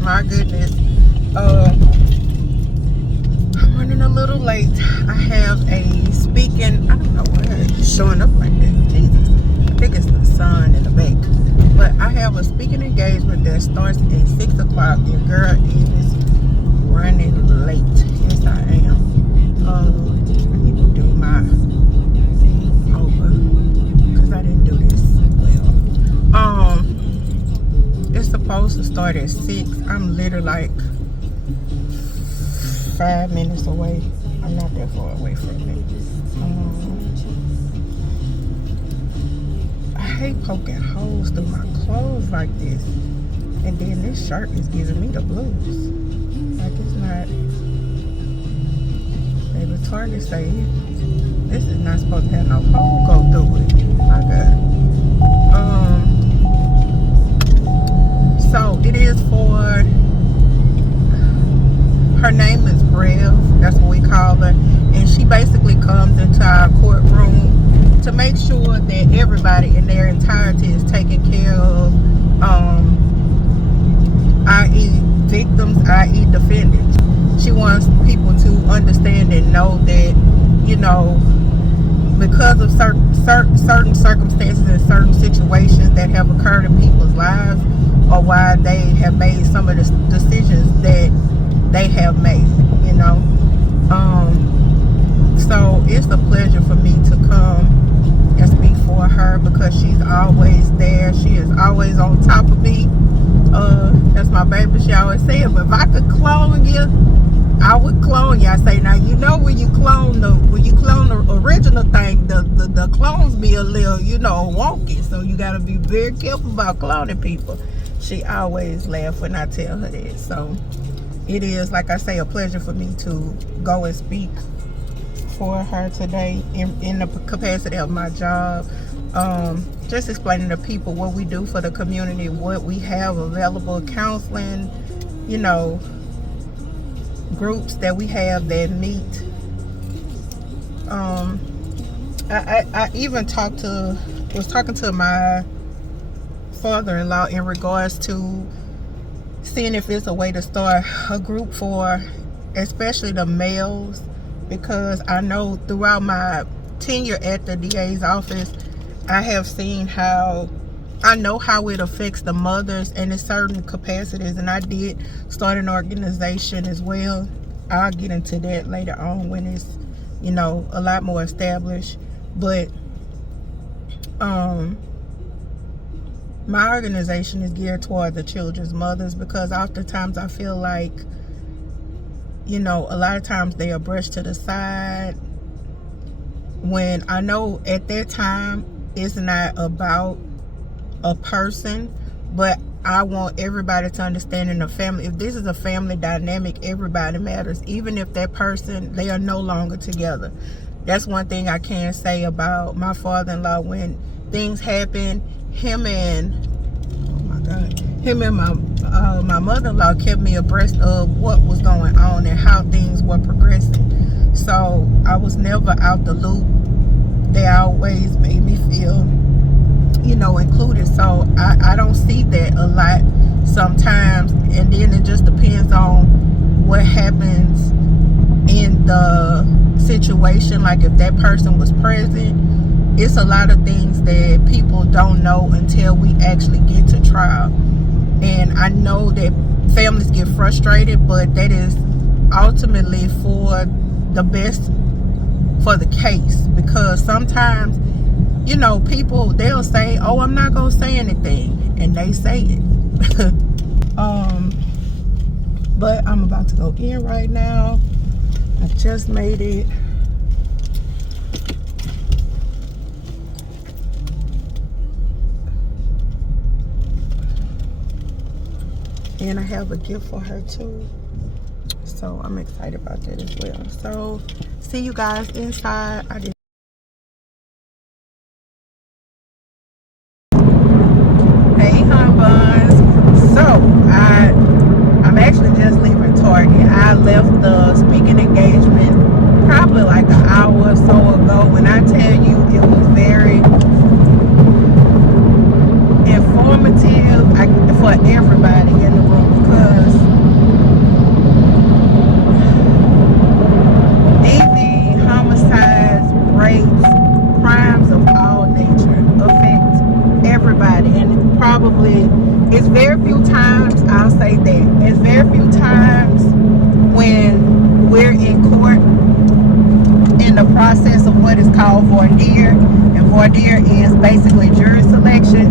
My goodness. I'm running a little late. I have a speaking, I don't know why it's showing up like this. Jesus. I think it's the sun in the back. But I have a speaking engagement that starts at 6 o'clock. Your girl is running late. Yes, I am. I need to do my thing over because I didn't do this well. It's supposed to start at 6. I'm literally like 5 minutes away. I'm not that far away from it. I hate poking holes through my clothes like this. And then this shirt is giving me the blues. Like it's not. Maybe Target say this is not supposed to have no hole go through it. My God. So it is for, her name is Rev, that's what we call her, and she basically comes into our courtroom to make sure that everybody in their entirety is taken care of, i.e. victims, i.e. defendants. She wants people to understand and know that, you know, because of certain circumstances and certain situations that have occurred in people's lives, or why they have made some of the decisions that they have made, you know. So it's a pleasure for me to come and speak for her because she's always there. She is always on top of me. That's my baby. She always say it, but if I could clone you, I would clone you. I say, now you know when you clone the original thing, the clones be a little, you know, wonky. So you gotta be very careful about cloning people. She always laughs when I tell her that. So it is, like I say, a pleasure for me to go and speak for her today in the capacity of my job. Just explaining to people what we do for the community, what we have available, counseling, you know, groups that we have that meet. I even was talking to my father-in-law in regards to seeing if there's a way to start a group for especially the males, because I know throughout my tenure at the DA's office, I have seen I know how it affects the mothers in certain capacities, and I did start an organization as well. I'll get into that later on when it's, you know, a lot more established. But my organization is geared toward the children's mothers, because oftentimes I feel like, you know, a lot of times they are brushed to the side, when I know at that time it's not about a person, but I want everybody to understand in the family, if this is a family dynamic, everybody matters, even if that person, they are no longer together. That's one thing I can say about my father-in-law. When things happen, him and my mother-in-law kept me abreast of what was going on and how things were progressing. So I was never out the loop. They always made me feel, you know, included. So I don't see that a lot sometimes, and then it just depends on what happens in the situation. Like if that person was present, it's a lot of things that people don't know until we actually get to trial. And I know that families get frustrated, but that is ultimately for the best for the case, because sometimes, you know, people, they'll say, oh, I'm not gonna say anything, and they say it. But I'm about to go in right now. I just made it. And I have a gift for her too. So I'm excited about that as well. So see you guys inside. Hey, hon buns. So I'm actually just leaving Target. I left the speaking engagement probably like an hour or so ago. When I tell you it was very informative for everybody in the room, because process of what is called voir dire, and voir dire is basically jury selection.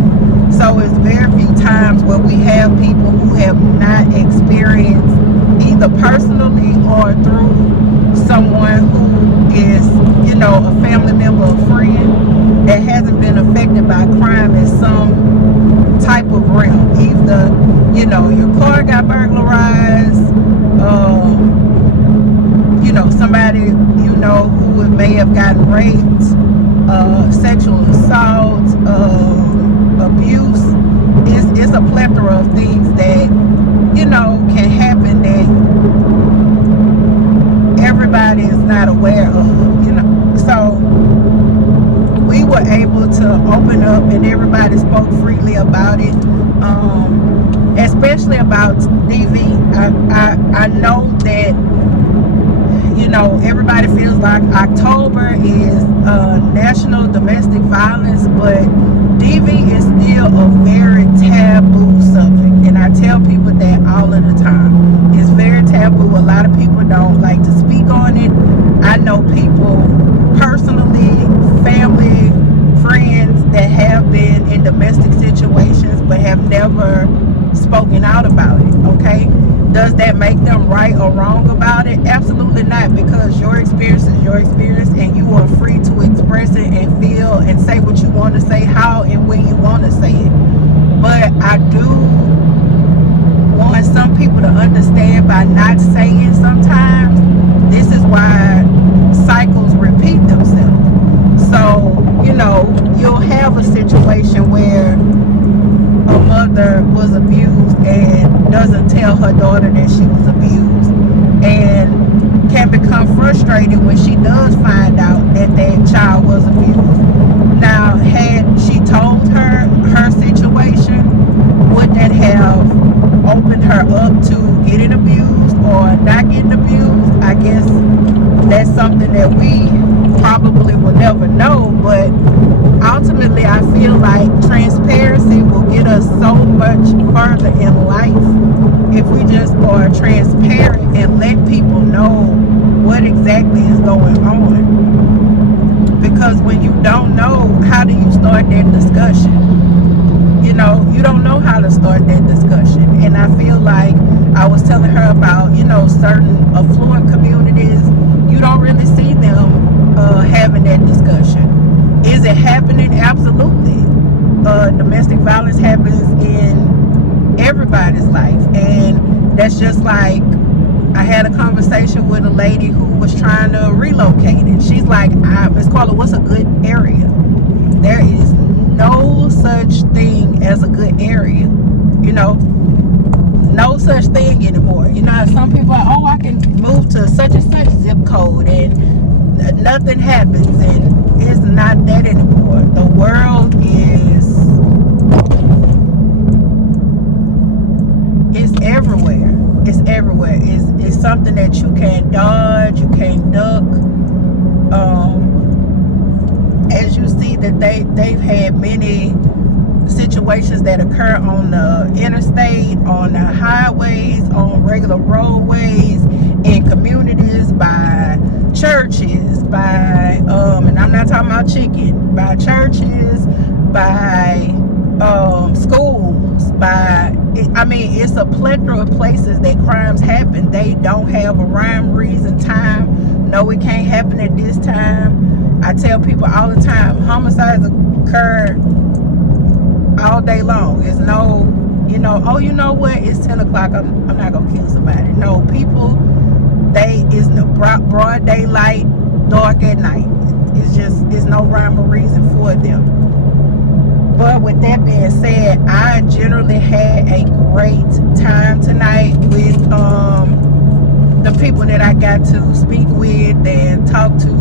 So it's very few times where we have people who have not experienced, either personally or through someone who is, a family member or friend, that hasn't been affected by crime in some type of realm. Either, your car got burglarized, somebody, who may have gotten raped, sexual assault, abuse. It's a plethora of things that, can happen that everybody is not aware of, So we were able to open up and everybody spoke freely about it, especially about DV. I know that, everybody feels like October is National Domestic Violence, but DV is still a very taboo subject, and I tell people that all of the time. It's very taboo. A lot of people don't like to speak on it. I know people personally, family, friends that have been in domestic situations but have never spoken out about it, okay? Does that make them right or wrong about it? Absolutely not, because your experience is your experience, and you are free to express it and feel and say what you want to say, how and when you want to say it. But I do want some people to understand, by not saying sometimes, this is why cycles repeat themselves. So, you'll have a situation where a mother was abused and doesn't tell her daughter that she was abused, and can become frustrated when she does find out that that child was abused. Now, had she told her situation, would that have opened her up to getting abused or not getting abused? I guess that's something that we probably will never know, but ultimately I feel like transparency will get us so much further in life if we just are transparent and let people know what exactly is going on. Because when you don't know, how do you start that discussion? You don't know how to start that discussion. And I feel like I was telling her about, certain affluent communities, you don't really see them having that discussion. Is it happening? Absolutely. Domestic violence happens in everybody's life, and that's just like, I had a conversation with a lady who was trying to relocate, and she's like, Miss Carla, what's a good area? There is no such thing as a good area, no such thing anymore. Some people are, I can move to such and such zip code and nothing happens, and it's not that anymore. The world it's everywhere. It's everywhere. It's something that you can't dodge, you can't duck. As you see that they've had many situations that occur on the interstate, on the highways, on regular roadways, in communities, by churches, by and I'm not talking about chicken, by churches, by schools, by it's a plethora of places that crimes happen. They don't have a rhyme, reason, time. No, it can't happen at this time. I tell people all the time, homicides occur all day long. It's no, you know what, it's 10 o'clock, I'm not gonna kill somebody. No, people, it's the broad daylight, dark at night. It's no rhyme or reason for them. But with that being said, I generally had a great time tonight with the people that I got to speak with and talk to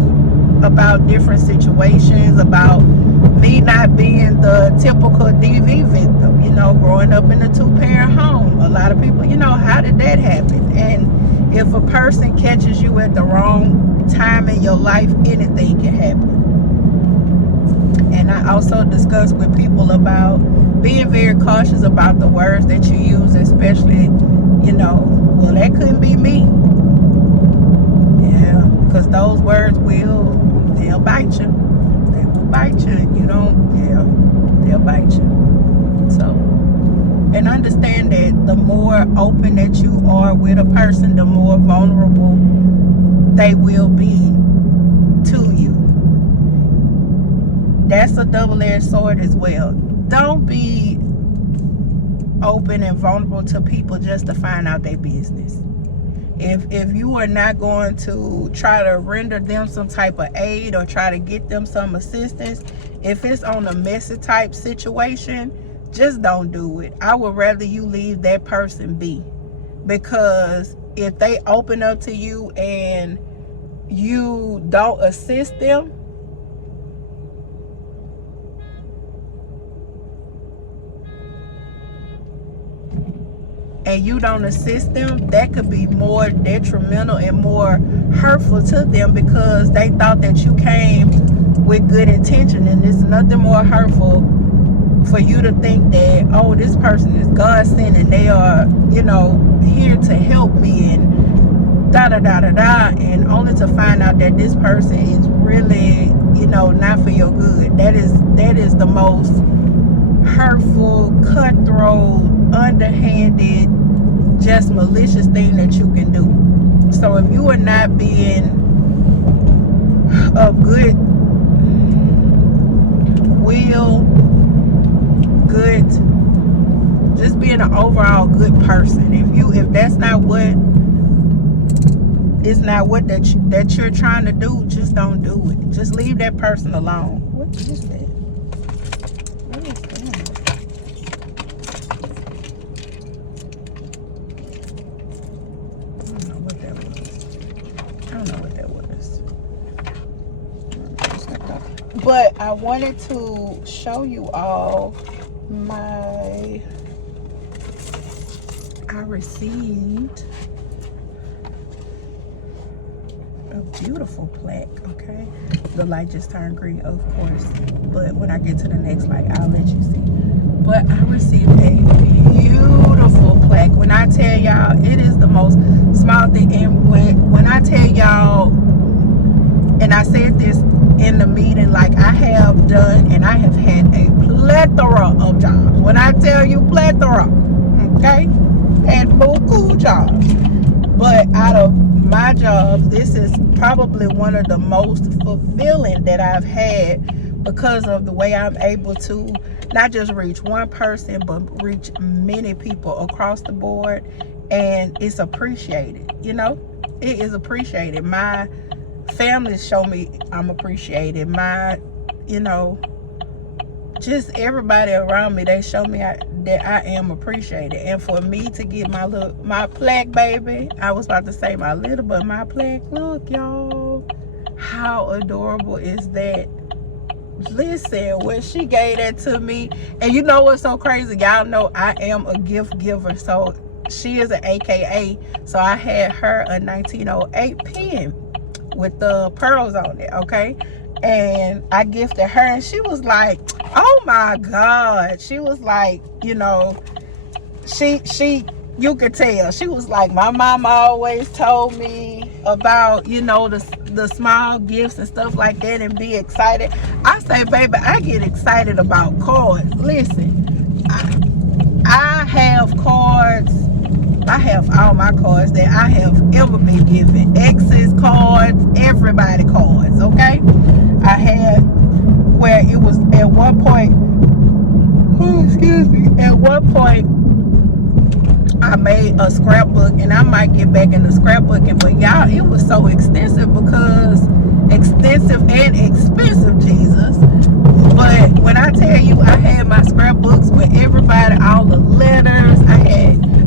about different situations, about me not being the typical DV victim, growing up in a two-parent home. A lot of people, how did that happen? And if a person catches you at the wrong time in your life, anything can happen. And I also discussed with people about being very cautious about the words that you use, especially, that couldn't be me. Yeah, because those words will they'll bite you. They will bite you. And you don't, yeah, they'll bite you. So, and understand that the more open that you are with a person, the more vulnerable they will be to you. That's a double-edged sword as well. Don't be open and vulnerable to people just to find out their business. If you are not going to try to render them some type of aid or try to get them some assistance, if it's on a messy type situation, just don't do it. I would rather you leave that person be, because if they open up to you and you don't assist them, that could be more detrimental and more hurtful to them, because they thought that you came with good intention. And it's nothing more hurtful for you to think that, oh, this person is God sent and they are, you know, here to help me and da da da da da, and only to find out that this person is really, you know, not for your good. That is the most hurtful, cutthroat, underhanded, just malicious thing that you can do. So if you are not being of good will, just being an overall good person, if that's not what it's not what that you're trying to do, just don't do it. Just leave that person alone. What is that? What is that? I don't know what that was. But I wanted to show you all I received a beautiful plaque. Okay, the light just turned green, of course, but when I get to the next light, I'll let you see. But I received a beautiful plaque. When I tell y'all, it is the most small thing. And when I tell y'all, and I said this in the meeting, like, I have done and I have had a plethora of jobs. When I tell you plethora, okay, had beaucoup jobs. But out of my jobs, this is probably one of the most fulfilling that I've had, because of the way I'm able to not just reach one person, but reach many people across the board. And it's appreciated, you know, it is appreciated. My family show me I'm appreciated. My, you know, just everybody around me, they show me that I am appreciated. And for me to get my plaque, baby, I was about to say my little, but my plaque, look, y'all, how adorable is that? Listen, when she gave that to me, and you know what's so crazy, y'all know I am a gift giver, so she is an AKA, so I had her a 1908 pen with the pearls on it, okay? And I gifted her, and she was like, oh my God. She was like, you know, you could tell. She was like, my mama always told me about, you know, the small gifts and stuff like that, and be excited. I say, baby, I get excited about cards. Listen, I have cards. I have all my cards that I have ever been given. Exes cards, everybody cards, okay? I had where it was at one point, at one point I made a scrapbook, and I might get back in the scrapbooking, but y'all, it was so extensive, because extensive and expensive, Jesus. But when I tell you, I had my scrapbooks with everybody, all the letters.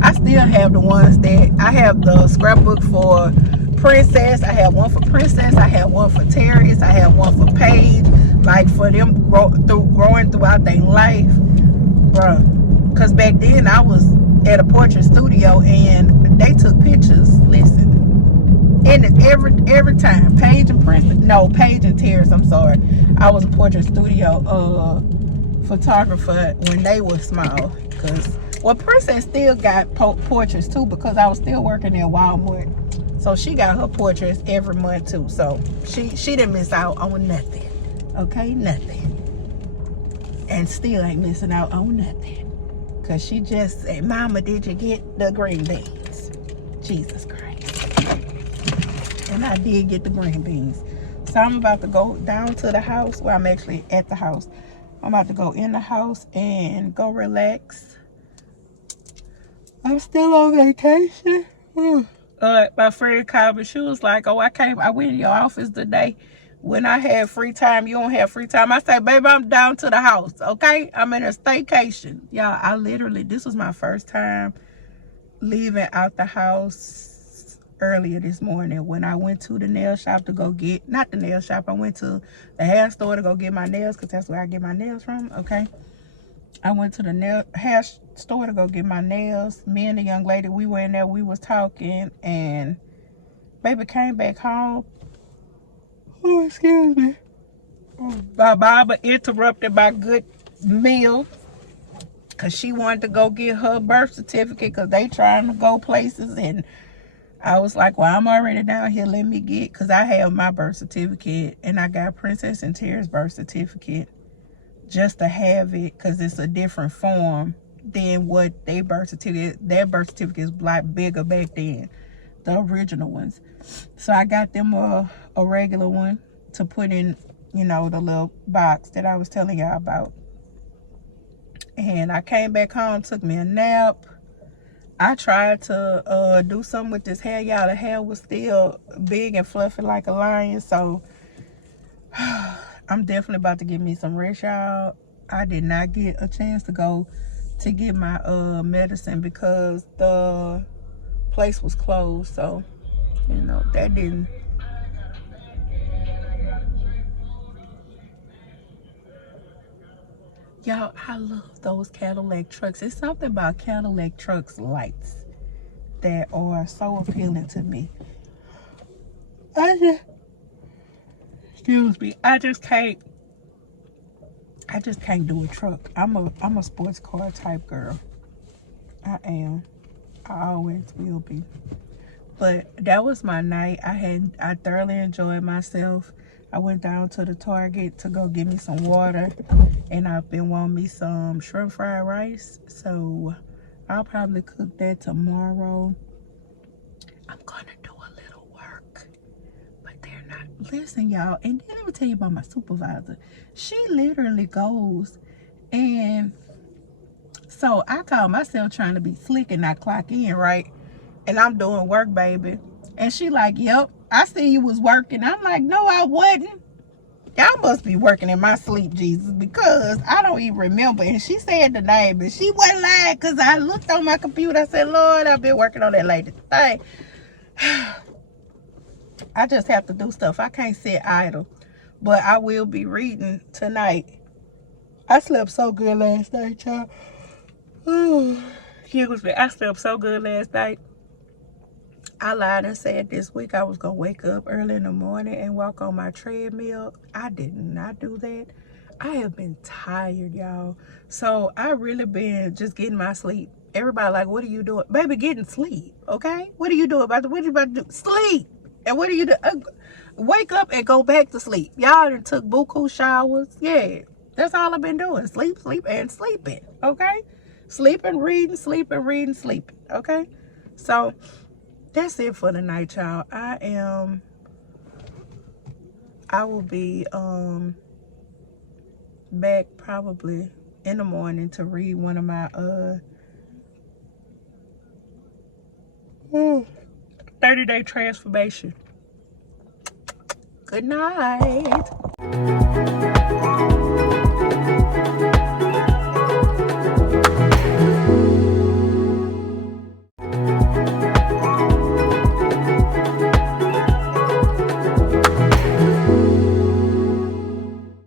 I still have the ones that I have. The scrapbook for Princess, I have one for Princess, I have one for Terrius, I have one for Paige, like for them growing throughout their life, bruh. Because back then I was at a portrait studio and they took pictures. Listen, and every time Paige and Terrius, I'm sorry, I was a portrait studio photographer when they were small. Because Princess still got portraits too, because I was still working at Walmart. So she got her portraits every month too. So she didn't miss out on nothing. Okay, nothing. And still ain't missing out on nothing. Cause she just said, Mama, did you get the green beans? Jesus Christ. And I did get the green beans. So I'm about to go down to the house. Well, I'm actually at the house. I'm about to go in the house and go relax. I'm still on vacation. My friend called me. She was like, oh, I went in your office today. When I had free time, you don't have free time. I said, baby, I'm down to the house, okay? I'm in a staycation. Y'all, I literally, this was my first time leaving out the house earlier this morning when I went to the nail shop to go get, not the nail shop, I went to the hair store to go get my nails because that's where I get my nails from, okay? I went to the hair store to go get my nails. Me and the young lady, we were in there, we was talking, and baby came back home. Oh, excuse me. My mama interrupted my good meal because she wanted to go get her birth certificate because they trying to go places. And I was like, well, I'm already down here. Let me get, because I have my birth certificate and I got Princess and Tara's birth certificate just to have it because it's a different form than what their birth certificate. Their birth certificate is like bigger back then, the original ones. So I got them a regular one to put in, you know, the little box that I was telling y'all about. And I came back home, took me a nap. I tried to do something with this hair, y'all. The hair was still big and fluffy like a lion. So I'm definitely about to give me some rest, y'all. I did not get a chance to go to get my medicine because the place was closed. So, you know, that didn't. Y'all, I love those Cadillac trucks. It's something about Cadillac trucks lights that are so appealing to me. Excuse me, I just can't do a truck. I'm a sports car type girl. I am. I always will be. But that was my night. I thoroughly enjoyed myself. I went down to the Target to go get me some water, and I've been wanting me some shrimp fried rice. So I'll probably cook that tomorrow. I'm gonna do a little work, but they're not. Listen, y'all, and then let me tell you about my supervisor. She literally goes, and so I call myself trying to be slick and not clock in, right? And I'm doing work, baby. And she like, yep, I see you was working. I'm like, no, I wasn't. Y'all must be working in my sleep, Jesus, because I don't even remember. And she said the name, but she wasn't lying because I looked on my computer. I said, Lord, I've been working on that latest thing. I just have to do stuff. I can't sit idle. But I will be reading tonight. I slept so good last night, y'all. Excuse me. I slept so good last night. I lied and said this week I was going to wake up early in the morning and walk on my treadmill. I did not do that. I have been tired, y'all. So I really been just getting my sleep. Everybody like, what are you doing? Baby, getting sleep, okay? What are you doing about what you about to do? Sleep. And what are you doing? Wake up and go back to sleep. Y'all done took buku showers. Yeah, that's all I've been doing. Sleep, sleep, and sleeping, okay? Sleeping, reading, sleeping, reading, sleeping, okay? So that's it for the night, y'all. I will be back probably in the morning to read one of my 30-day transformation. Good night.